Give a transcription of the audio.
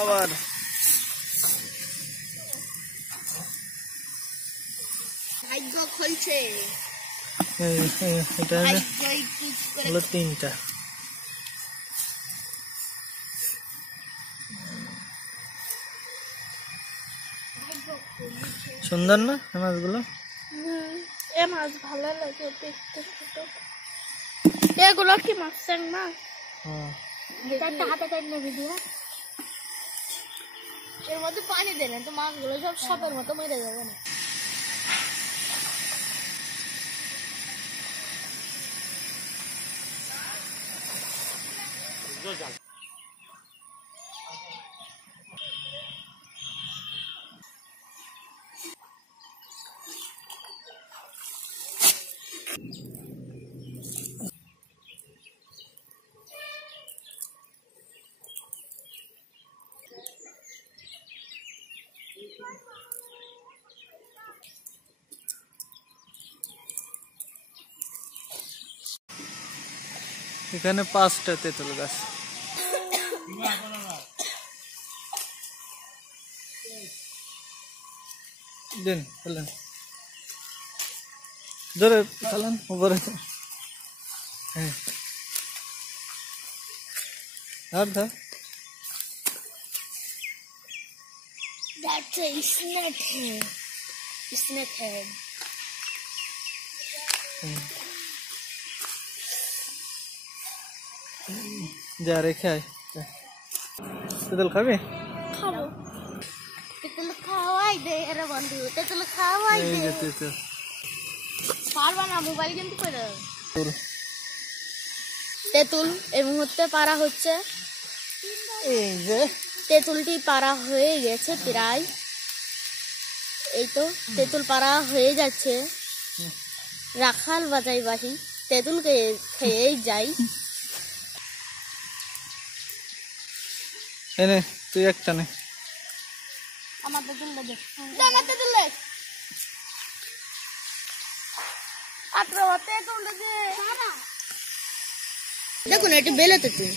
আবার ভাগ্য খুলছে। এটা হলো 3টা। সুন্দর না মাছগুলো? এ মাছ ভালো লাগে দেখতে। এগুলো কি মাছ? স্যাং মাছ। হাতে টাইনে ভিডিও এর মধ্যে পানি দেন তো মাছগুলো সব সাপের মতো মেরে যাবে না। এখানে 5টা তেঁতুল গাছ। দিন ফেলেন, ধরে ফেলেন উপরে। হ্যাঁ ধর ধর। That's a snake head. Snake head. যা রেখে আয়। তেঁতুল খাবি? খাবো। তেঁতুল খাওয়াই দে এর বন্ধু, তেঁতুল খাওয়াই দে। এই যে তেঁতুল। পারবা না, মোবাইল কিন্তু করে। তেঁতুল এই মুহূর্তে পারা হচ্ছে। এই যে তেঁতুলটি পারা হয়ে গেছে প্রায়। এই তো তেঁতুল পারা হয়ে যাচ্ছে। রাখাল বাজাই বাসি তেঁতুলকে খেয়েই যাই। এনে তুই একটা নে। আমার তেঁতুল দে, আমার তেঁতুল দে। দেখুন এটি বেলে তেঁতুল।